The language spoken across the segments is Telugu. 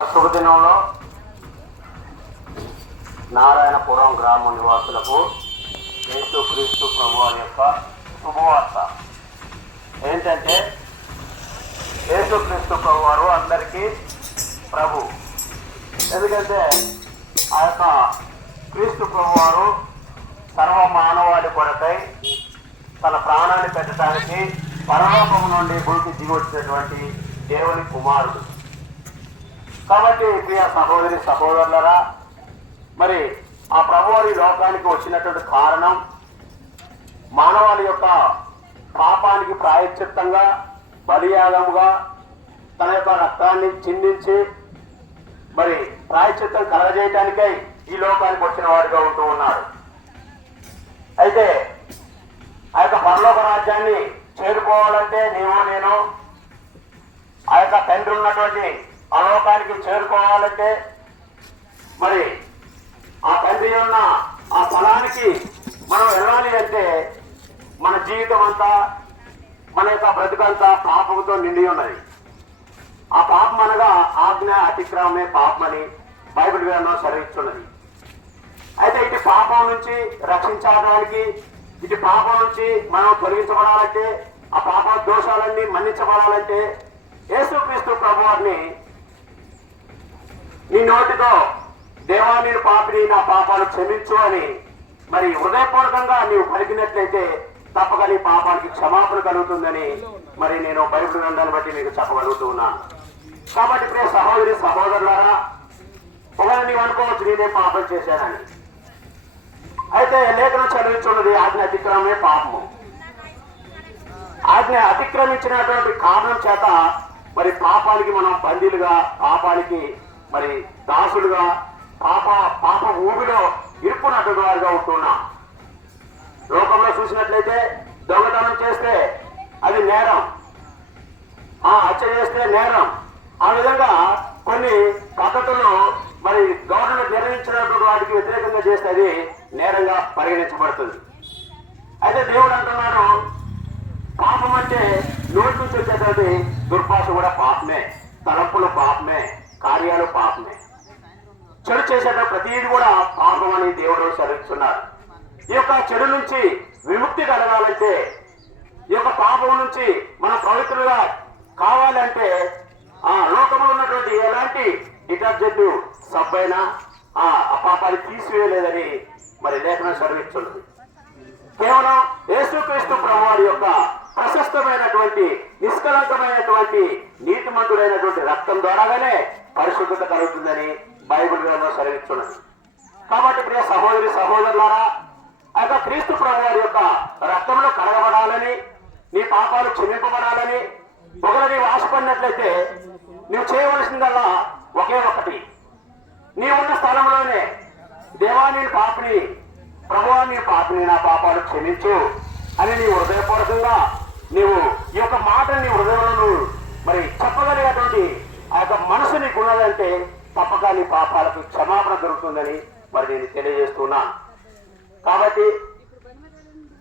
శుభదినంలో నారాయణపురం గ్రామ నివాసులకు యేసుక్రీస్తు ప్రభువారి యొక్క శుభవార్త ఏంటంటే, యేసుక్రీస్తు ప్రభువారు అందరికీ ప్రభు. ఎందుకంటే ఆ యొక్క క్రీస్తు ప్రభువారు సర్వ మానవాళి కొరకై తన ప్రాణాన్ని పెట్టడానికి పరలోకము నుండి భూమికి దిగి వచ్చినటువంటి దేవుని కుమారుడు. కాబట్టి ప్రియ సహోదరి సహోదరులరా, మరి ఆ ప్రభువారి లోకానికి వచ్చినటువంటి కారణం మానవాళి యొక్క పాపానికి ప్రాయశ్చిత్తంగా బలియాగముగా తన యొక్క రక్తాన్ని చిందించి మరి ప్రాయశ్చిత్తం కలగజేయటానికై ఈ లోకానికి వచ్చిన వాడిగా ఉంటూ ఉన్నాడు. అయితే ఆ యొక్క పరలోక రాజ్యాన్ని చేరుకోవాలంటే నేను ఆ యొక్క తండ్రి ఉన్నటువంటి ఆ లోకానికి చేరుకోవాలంటే మరి ఆ తండ్రి ఉన్న ఆ స్థలానికి మనం వెళ్ళాలి అంటే మన జీవితం అంతా, మన యొక్క బ్రతుకంతా పాపంతో నిండి ఉన్నది. ఆ పాపం అనగా ఆజ్ఞ అతిక్రమమే పాపమని బైబిల్ గ్రంథం సెలవిస్తున్నది. అయితే ఇటు పాపం నుంచి రక్షించడానికి, ఇటు పాపం నుంచి మనం తొలగించబడాలంటే, ఆ పాప దోషాలన్నీ మన్నించబడాలంటే యేసుక్రీస్తు ప్రభువారిని నీ నోటితో దేవా నేను పాపిని, నా పాపాలు క్షమించు అని మరి హృదయపూర్వకంగా నీవు పలికినట్లయితే తప్పక నీ పాపానికి క్షమాపణ కలుగుతుందని మరి నేను బైబిల్ గ్రంథాన్ని బట్టి నీకు చెప్పగలుగుతూ ఉన్నాను. కాబట్టి ప్రియ సహోదరి సహోదరులారా, ఒకవేళ నీవు అనుకోవచ్చు నేనే పాపం చేశానని. అయితే లేఖనం చదివించున్నది ఆజ్ఞ అతిక్రమమే పాపము. ఆజ్ఞ అతిక్రమించినటువంటి కారణం చేత మరి పాపానికి మనం బందీలుగా, పాపానికి మరి దాసులుగా, పాప ఊబిలో ఇరుక్కున్నటువంటి వారిగా ఉంటున్నాం. లోకంలో చూసినట్లయితే దొంగతనం చేస్తే అది నేరం, హత్య చేస్తే నేరం. ఆ విధంగా కొన్ని పద్ధతుల్లో మరి గవర్నమెంట్ నిర్ణయించినటువంటి వాటికి వ్యతిరేకంగా చేస్తే అది నేరంగా పరిగణించబడుతుంది. అయితే దేవుడు అంటున్నాడు, పాపం అంటే నోటి నుంచి వచ్చేటువంటి దుర్భాష కూడా పాపమే, తలంపులు పాపమే, కార్యాలు పాపమే, చెడు చేసేట ప్రతిదీ కూడా పాపం అని దేవుడు సెలవిస్తున్నారు. ఈ యొక్క చెడు నుంచి విముక్తి కలగాలంటే, ఈ యొక్క పాపం నుంచి మనం పవిత్రులుగా కావాలంటే ఆ లోకంలో ఉన్నటువంటి ఎలాంటి డిటర్జెంట్ సబ్బైనా ఆ పాపాన్ని తీసివేయలేదని మరి లేఖనం సెలవిస్తున్నది. కేవలం యేసుక్రీస్తు ప్రభువారి యొక్క ప్రశస్తమైనటువంటి నిష్కలంకమైనటువంటి నీతిమంతుడైనటువంటి రక్తం ద్వారాగానే పరిశుద్ధత కలుగుతుందని బైబిల్ గ్రంథం సెలవిస్తున్నది. కాబట్టి ప్రియ సహోదరి సహోదరులారా, ఆ యొక్క క్రీస్తు ప్రభువారి యొక్క రక్తంలో కడగబడాలని, నీ పాపాలు క్షమింపబడాలని ఒకరు నీవు ఆశపడినట్లయితే నువ్వు చేయవలసిందల్లా ఒకే ఒకటి. నీవున్న స్థలంలోనే దేవా నేను పాపిని, ప్రభువా నీ పాపిని, నా పాపాలు క్షమించు అని నీ హృదయపూర్వకంగా నీవు ఈ యొక్క మాటని నీ హృదయంలో నువ్వు మరి చెప్పగలిగేటువంటి ఆ యొక్క మనసు నీకు ఉన్నదంటే తప్పక నీ పాపాలకు క్షమాపణ దొరుకుతుందని మరి నేను తెలియజేస్తున్నాను. కాబట్టి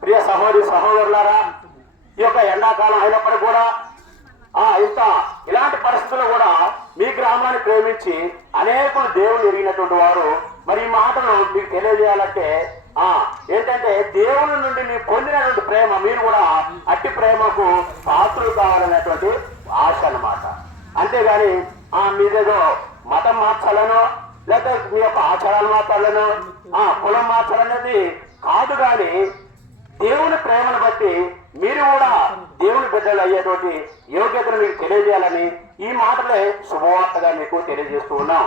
ప్రియ సహోదరి సహోదరులారా, ఈ యొక్క ఎండాకాలం అయినప్పటికీ కూడా ఇలాంటి పరిస్థితుల్లో కూడా మీ గ్రామాన్ని ప్రేమించి అనేకులు దేవుని ఎరిగినటువంటి వారు మరి ఈ మాటను మీకు తెలియజేయాలంటే ఏంటంటే దేవుని నుండి మీరు పొందినటువంటి ప్రేమ, మీరు కూడా అట్టి ప్రేమకు పాత్రలు కావాలనేటువంటి ఆశ అన్నమాట. అంతేగాని మీదేదో మతం మార్చాలనో లేకపోతే మీ యొక్క ఆచారాలు మార్చాలనో కులం మార్చాలనేది కాదు. కానీ దేవుని ప్రేమను బట్టి మీరు కూడా దేవుని బిడ్డలు అయ్యేటువంటి యోగ్యతను మీకు తెలియజేయాలని ఈ మాటలే శుభవార్తగా మీకు తెలియజేస్తూ ఉన్నాం.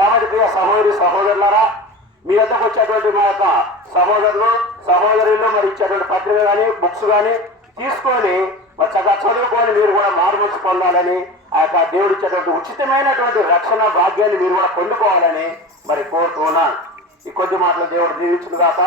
కాబట్టి ప్రియ సహోదరి సహోదరులారా, మీ వద్దకు వచ్చేటువంటి మా యొక్క సహోదరులు సహోదరులు మరి ఇచ్చేటువంటి పత్రిక కానీ బుక్స్ కానీ తీసుకొని మరి చక్కగా చదువుకొని మీరు కూడా మారుమూసి పొందాలని, ఆ యొక్క దేవుడు ఇచ్చేటువంటి ఉచితమైనటువంటి రక్షణ భాగ్యాన్ని మీరు కూడా పొందుకోవాలని మరి కోరుతూ ఉన్నాను. ఈ కొద్ది మాటలు దేవుడు దీవించును గాక.